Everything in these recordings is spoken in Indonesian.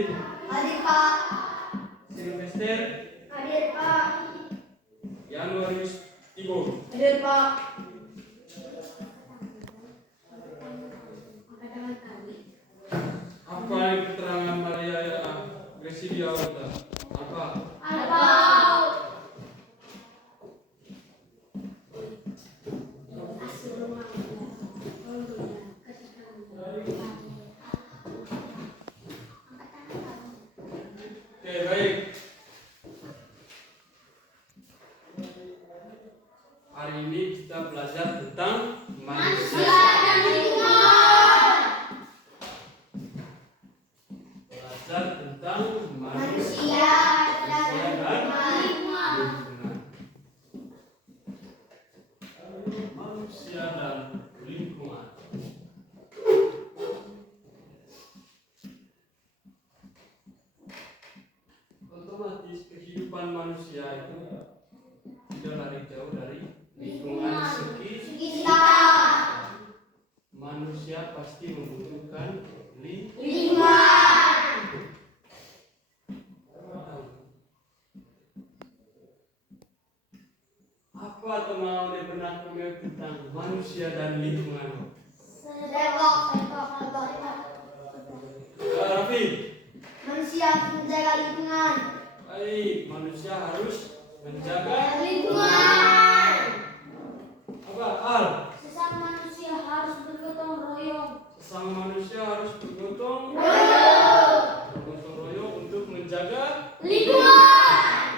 David. Hadir Pak. Sylvester. Hadir Pak. Januarius Tibor. Hadir Pak. Apa yang keterangan Maria Gracidia Alta? Apa? Oke, baik. Hari ini kita belajar tentang manusia. Belajar tentang manusia dan lingkungan. Manusia dan lingkungan. Otomatis kehidupan manusia itu tidak lari jauh dari lingkungan sekitar. Manusia pasti membutuhkan lingkungan. Apa teman yang pernah dengar tentang manusia dan lingkungan? Rafi. Manusia harus menjaga lingkungan. Baik, manusia harus menjaga Lingkungan. Apa? Al. Sesama manusia harus bergotong royong. Sesama manusia harus bergotong royong untuk menjaga Lingkungan.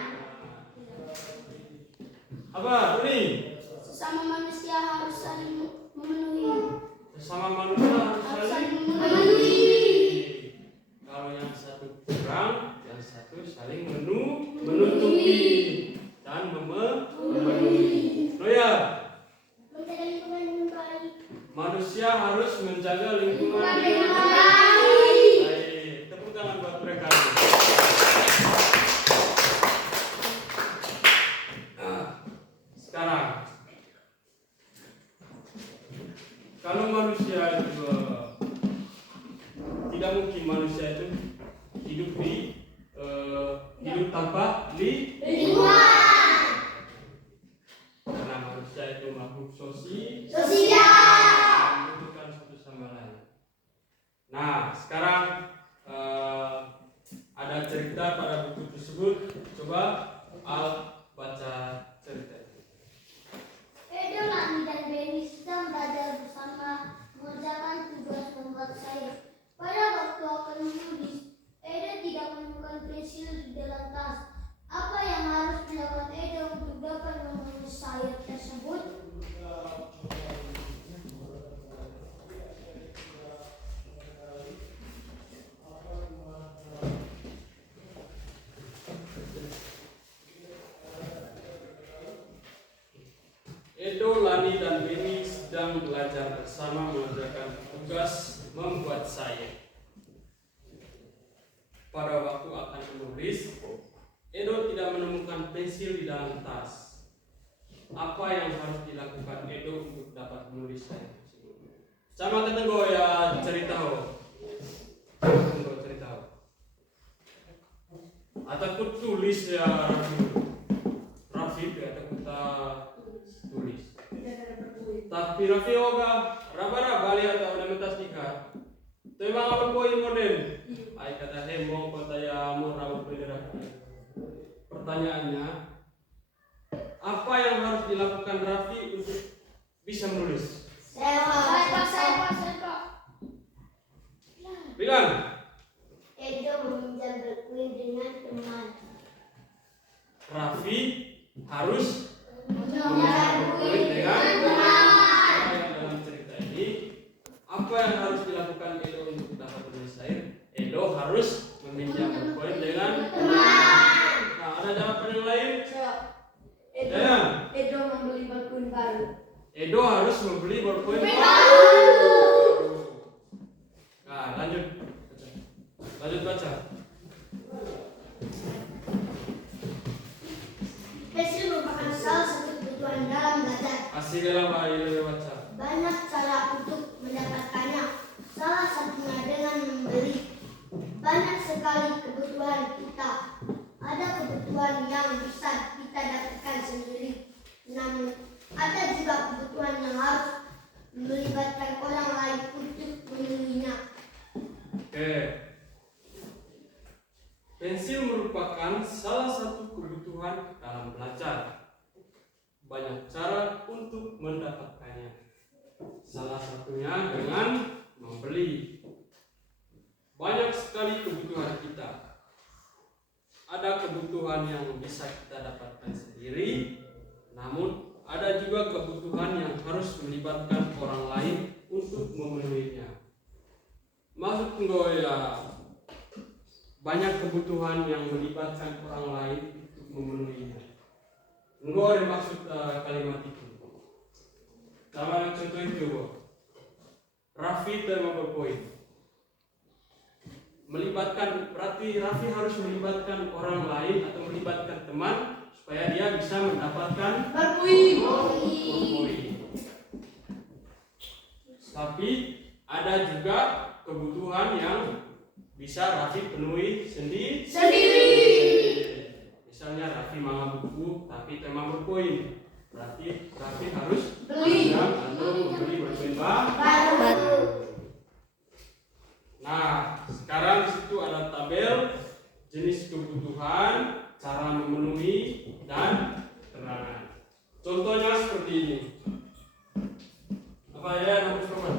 apa? Ini. Sesama manusia harus saling memenuhi. Sesama manusia harus Harus saling saling memenuhi. Kalau yang satu kurang, yang satu saling menutupi dan memenuhi. Oh ya, Menjaga lingkungan dengan baik. manusia harus menjaga lingkungan Dengan dengan baik. baik. Tepuk tangan buat mereka. Sekarang, kalau manusia itu tidak mungkin manusia itu hidup tanpa Lingkungan. karena manusia itu makhluk Sosial. membutuhkan satu sama lain. Nah, sekarang ada cerita pada buku tersebut. Coba Al baca cerita itu. Edo, Lani, dan Benny sedang belajar bersama mengerjakan tugas membuat sayur. Pada waktu akan menulis, Edo tidak menemukan pensil di dalam tas. Apa yang harus dilakukan Edo untuk dapat menulis sayur tersebut? Edo, Lani, dan Benny sedang belajar bersama mengerjakan tugas membuat sayur. Pada waktu akan menulis, Edo tidak menemukan pensil di dalam tas. Apa yang harus dilakukan Edo untuk dapat menulis sayur tersebut? Sama ketenggo ya cerita ho. Ketenggo cerita ho. Atau ku tulis ya Rafi atau kita tulis. Tapi Rafi oga raba-raba lihat atau udah mentas tiga. Tapi bang apa poin model? Ay kata hemo kota ya mau raba bergerak. Pertanyaannya, apa yang harus dilakukan Rafi untuk bisa menulis? Saya. Bilang. Edo meminjam berkuis dengan teman. Rafi harus Meminjam berkuis dengan teman. dalam cerita ini. Apa yang harus dilakukan Edo untuk dapat menulis sayur? Edo harus meminjam berkuis dengan Teman. Nah, ada jawaban yang lain? Edo, Ya. Edo membeli berkuis baru. Edo harus membeli berkuis baru. Nah, lanjut baca. Pensil merupakan salah satu kebutuhan dalam belajar. Asik dalam baca. Banyak cara untuk mendapatkannya. Salah satunya dengan membeli. Banyak sekali sekali kebutuhan kita. Ada kebutuhan yang bisa kita dapatkan sendiri, namun ada juga kebutuhan yang harus melibatkan orang lain untuk memenuhinya. Oke. Pensil merupakan salah satu kebutuhan dalam belajar. Banyak cara untuk mendapatkannya. Salah satunya dengan membeli. Banyak sekali kebutuhan kita. Ada kebutuhan yang bisa kita dapatkan sendiri, namun ada juga kebutuhan yang harus melibatkan orang lain untuk memenuhinya. Maksud gue ya, banyak kebutuhan yang melibatkan orang lain untuk memenuhinya. Enggak ada maksud kalimat itu. Sama yang contoh itu, Raffi tema berpoin. Melibatkan, berarti Raffi harus melibatkan orang lain atau melibatkan teman supaya dia bisa mendapatkan berpoin. Tapi ada juga kebutuhan yang bisa Raffi penuhi sendiri. Misalnya Raffi mau buku tapi tema berpoin, berarti Raffi harus beli atau membeli berpoin baru. Nah, sekarang di situ ada tabel jenis kebutuhan, cara memenuhi, dan keterangan. Contohnya seperti ini. Apa ya, Mas Roman?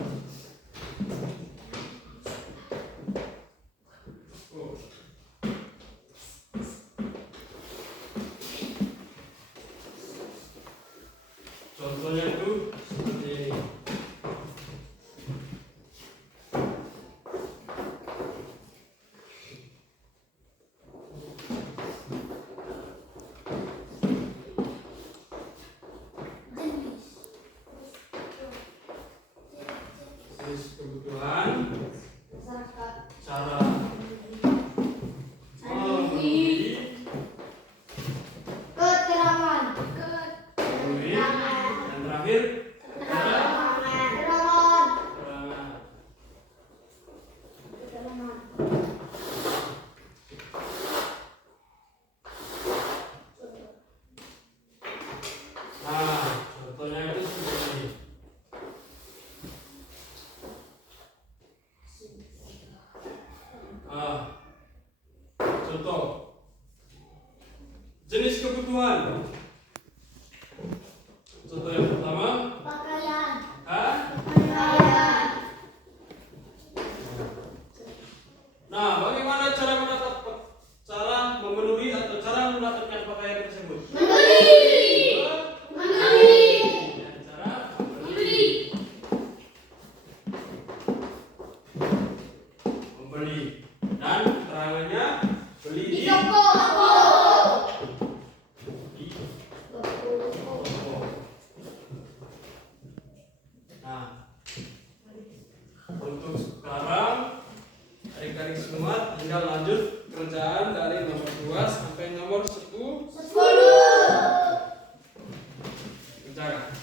Contohnya itu seperti ini. Jenis kebutuhan, cara memenuhi, Keterangan. memenuhi, dan terakhir keterangan. Nah, contohnya itu seperti ini. Contoh jenis kebutuhan. Contoh yang pertama, Pakaian. Hah? Nah, bagaimana cara memenuhi atau cara mendapatkan pakaian tersebut? Dengan cara membeli. Dan keterangannya beli di toko. Nah, untuk sekarang adik-adik semua tinggal lanjut kerjaan dari nomor 2 sampai nomor 10. Kerjakan.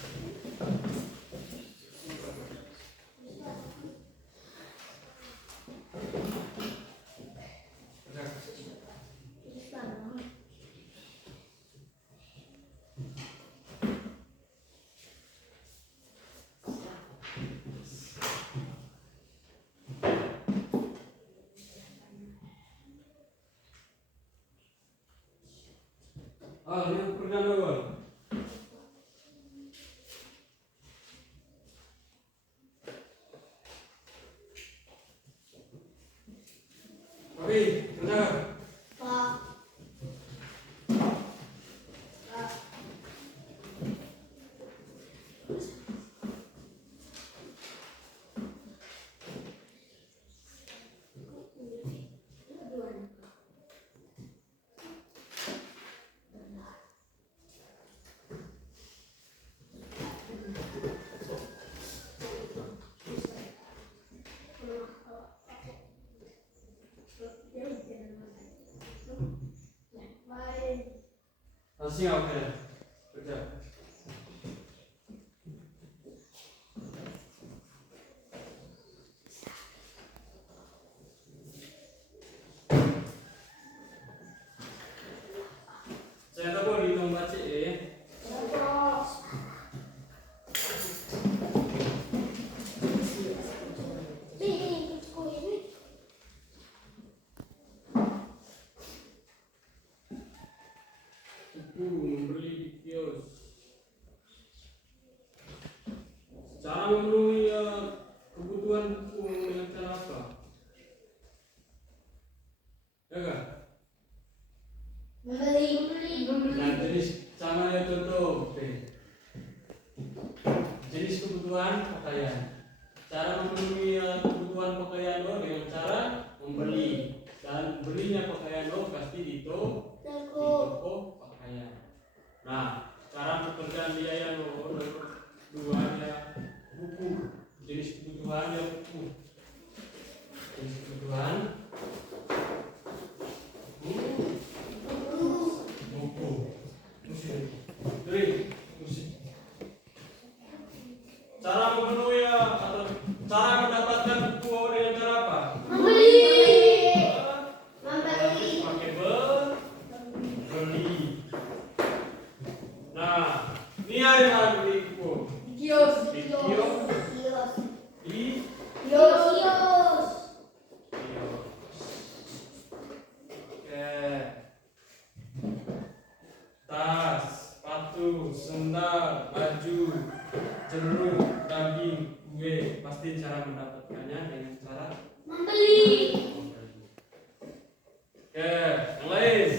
Ini kerjaan apa? Oke, kerjakan. Siap ya. Kerja. dengan cara membeli, dan belinya pakaian pasti di toko pakaian. Nah, cara pekerjaan dia nomor 2 ya buku, jenis kebutuhan ya buku, jenis kebutuhan buku, musik. Cara memenuhi atau cara mendapatkan buku dengan cara apa? Membeli. Pakai beli. Nah, ini hari beli buku. Kios. Di kios. Di Kios. Oke. Tas, sepatu, sendal, baju, jeruk, daging, kue. Pasti cara mendapatkannya dengan cara Membeli. Oke, yang lain.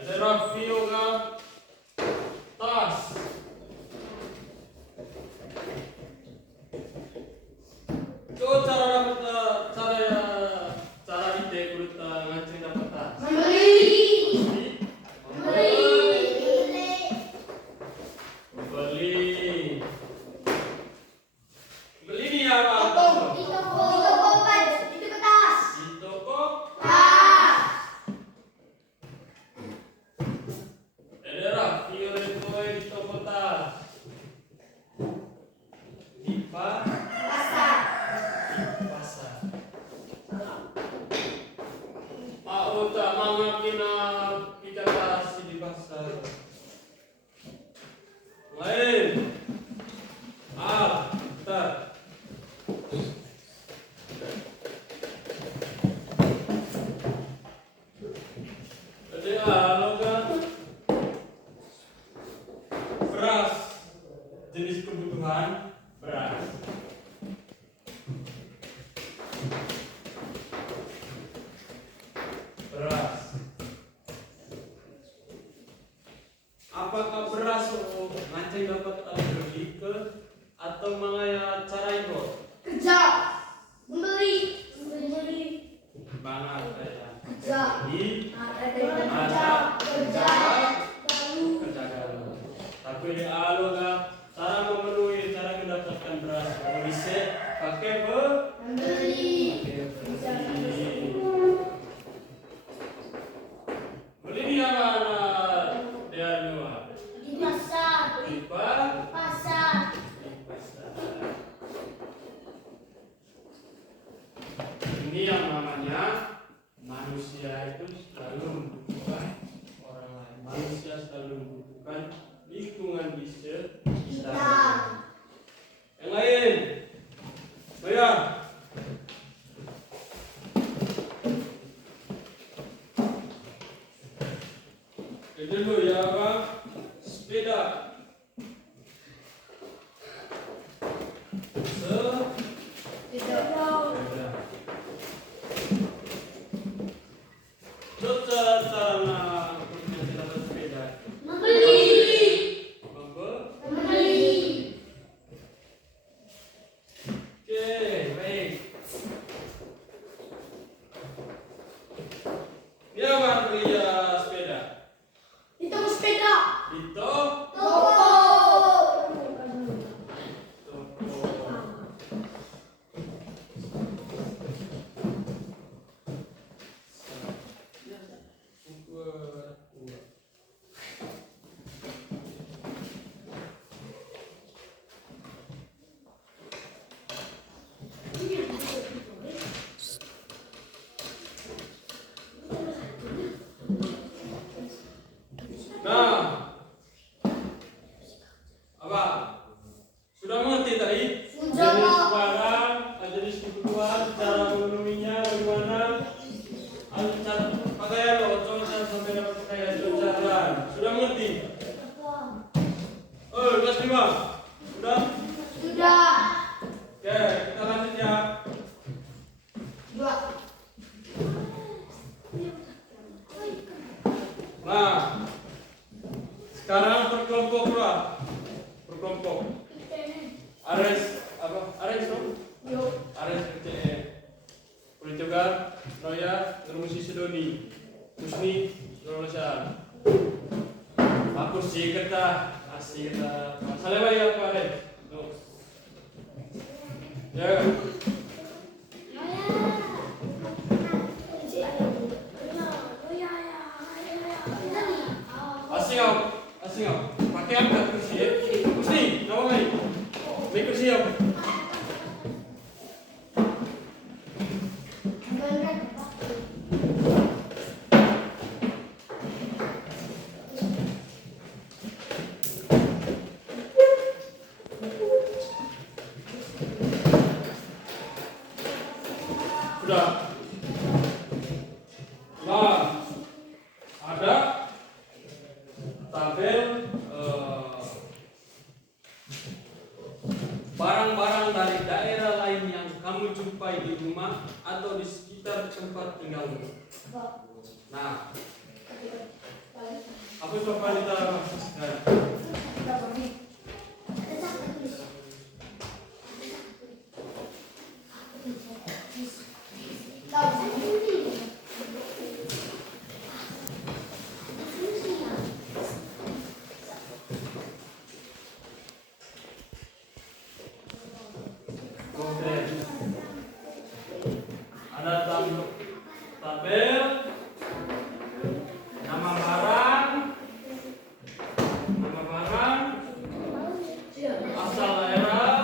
Ada Raffi Yoga, tas. Itu cara dapat cara di kulit ngancing dapat tas. Beli di apa? Di toko. Ada Raffi Yoga di toko tas. Di pasar. Mau tak mangapina kita kasih di pasar. Lain. Bentar. Jadi kan beras, jenis kebutuhan beras. Apakah beras ngancing dapat beli ke atau mangaya cara itu? Banget ya. Di kerja galau. Tapi di alo kan cara memenuhi cara mendapatkan beras bisa pakai beli di mana dia luar Di pasar. di pasar. Ini yang namanya manusia itu selalu membutuhkan orang lain. Manusia selalu membutuhkan lingkungan di sekitar. Yang lain, bayar. Kedua ya apa? Sepeda. Nah, Sekarang berkelompok pula. Berkelompok. Ares apa? Ares no? Ares RCE. Portugal, Noya, Rusi Sidoni, Musni, Indonesia. Aku sih kata, asih kata. Salah bayar apa Ares? No. Ya. Asing pakai angkat kursi ya. Kursi, nama kali. Make kursi ya. Sudah. Nah, ada tabel barang-barang dari daerah lain yang kamu jumpai di rumah atau di sekitar tempat tinggalmu. Nah, apa coba kita ada tabel nama barang, asal daerah,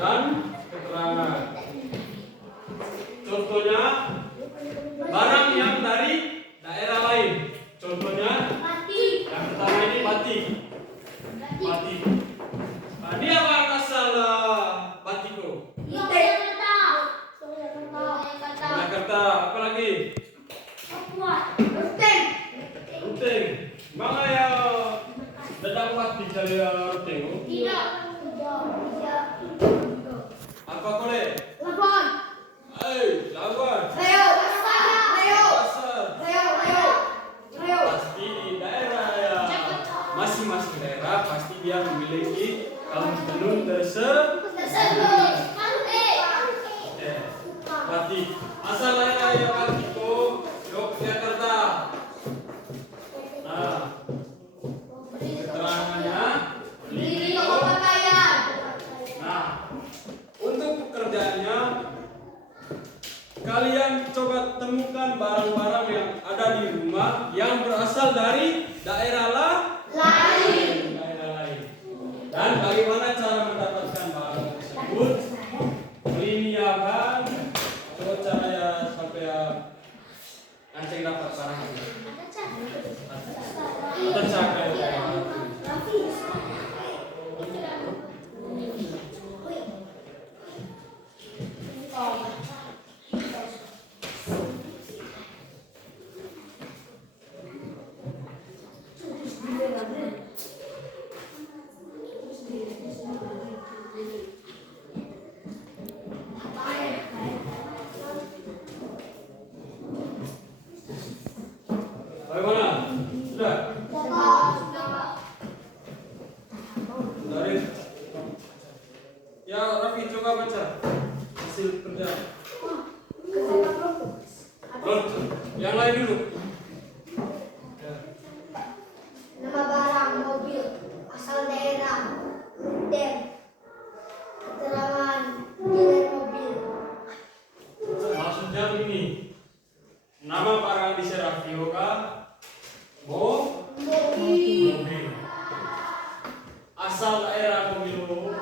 dan keterangan. Contohnya barang yang dari daerah lain. Contohnya yang pertama ini batik. Dia apa asal batiko? Jakarta. Apa lagi? Ruteng. Mana ya? Dadang batik dari ruteng? Apa kole? Labuan. Pasti di daerah ya. Masing-masing daerah pasti dia memiliki kamus tenun tersebut. Batik. Asal daerah ya batiko Yogyakarta. Nah, keterangannya Nah, untuk pekerjaannya kalian coba temukan barang-barang yang ada di rumah yang berasal dari daerah lain. Dan bagaimana cara mendapatkan barang tersebut? Meliniakan. Coba cara ya sampai ya Aceh dapat barang itu. Ada cara ya. Bagaimana? Sudah? Dari ya Raffi coba baca hasil kerja. Yang lain dulu. Nama barang mobil asal daerah rute keterangan dealer mobil. Maksudnya begini, nama barang di Serafioka mobil. Asal daerah mobil baru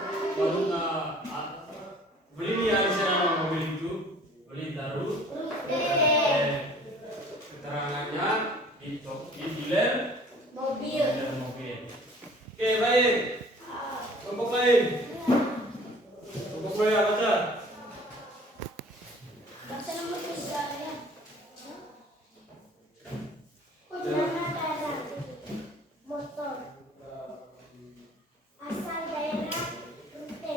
beli dia di sana mobil itu beli taruh. Keterangannya di dealer mobil. Oke, baik. Kelompok lain. Kelompok lain baca. Baca nomor 3 ya. Motor asal daerah rute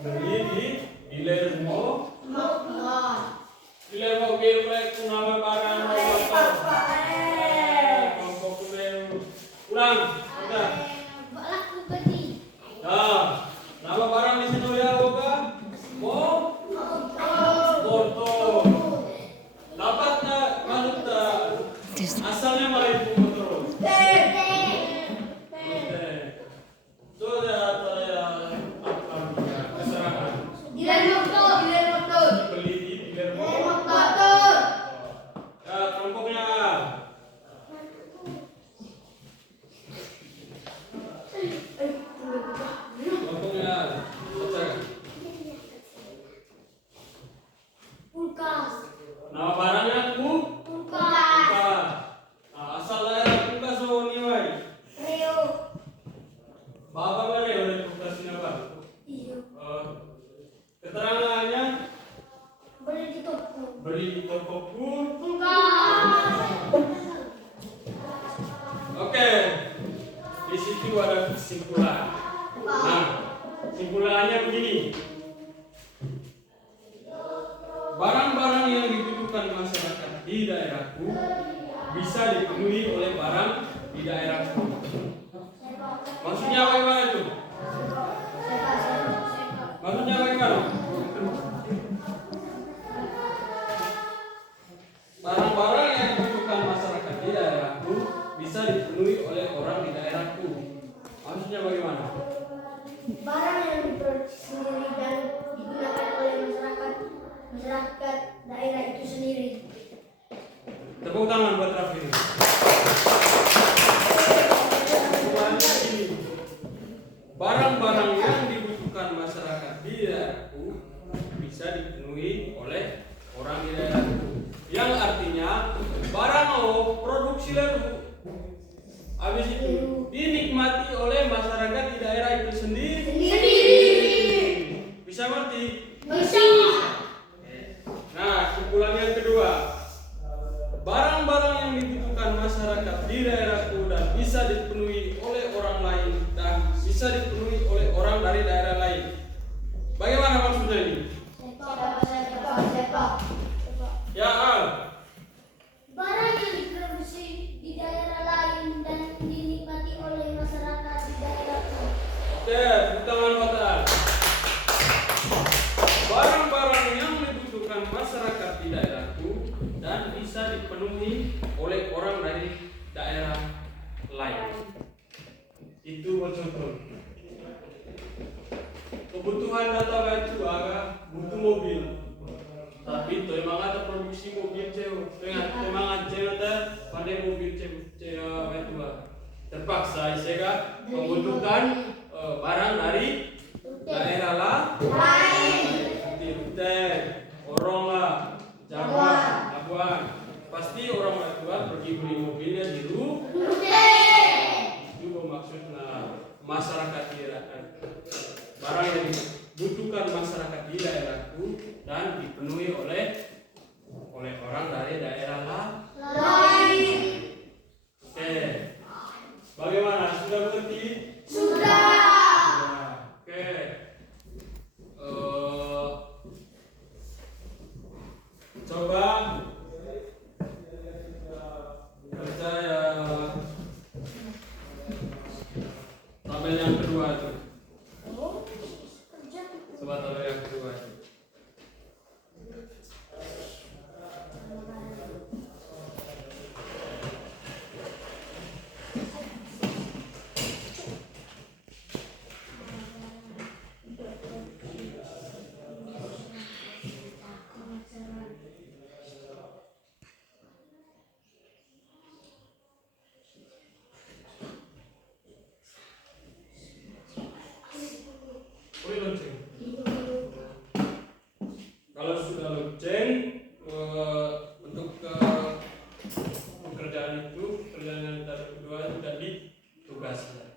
Beli di dealer mobil. mobil. Dealer mobil itu nama barang motor. Asalnya malah ibu terus. Keserangan. Dipeliti, ya, kelompoknya baca. Kulkas. Nama barangnya kulkas. Kulkas. Nah, asal daerah kulkas oh niwai. Reo. Baba bare oleh kulkas ini apa? Iyo. Keterangannya Beli di toko. beli di toko Kulkas. Oke. Di situ ada kesimpulan. Nah, kesimpulannya begini. Barang-barang yang dibutuhkan masyarakat di daerahku bisa dipenuhi oleh barang di daerahku. Maksudnya bagaimana itu? Maksudnya bagaimana? Barang-barang yang dibutuhkan masyarakat di daerahku bisa dipenuhi oleh orang di daerahku. Maksudnya bagaimana? Barang yang diproduksi sendiri dan digunakan oleh masyarakat daerah itu sendiri. Tepuk tangan buat Raffi. Kesimpulannya ini. Barang-barang yang dibutuhkan masyarakat di daerahku bisa dipenuhi oleh orang di daerahku. Yang artinya barang produksi lalu habis itu dinikmati oleh masyarakat di daerah itu sendiri. Bisa ngerti? Bisa. Nah, kesimpulan yang kedua, barang-barang yang dibutuhkan masyarakat di daerahku dan bisa dipenuhi oleh orang lain dan bisa dipenuhi oleh orang dari daerah lain. Bagaimana maksudnya ini? Sepak. Ya, Al. Barang yang diproduksi di daerah lain dan dinikmati oleh masyarakat di daerah itu. Oke, tepuk tangan buat Al. Barang-barang yang dibutuhkan masyarakat di daerahku dan bisa dipenuhi oleh orang dari daerah lain. Itu contoh. Kebutuhan data itu agak butuh mobil. Tapi itu emang ada produksi mobil cewek. Emang ada pandai mobil cewek itu terpaksa saya membutuhkan barang dari daerah lain. Seperti Rute, Orong lah, Jawa, Labuan. Pasti orang Labuan pergi beli mobilnya di Rute. Itu maksudnya masyarakat di daerah. Barang yang dibutuhkan masyarakat di daerahku dan dipenuhi oleh orang dari daerah lain. Oke. Bagaimana? Sudah mengerti? Sudah. Oke. Coba kerja ya tabel yang kedua itu. Coba tabel yang kedua itu. Lonceng. Kalau sudah lonceng untuk pekerjaan yang kedua itu jadi tugas.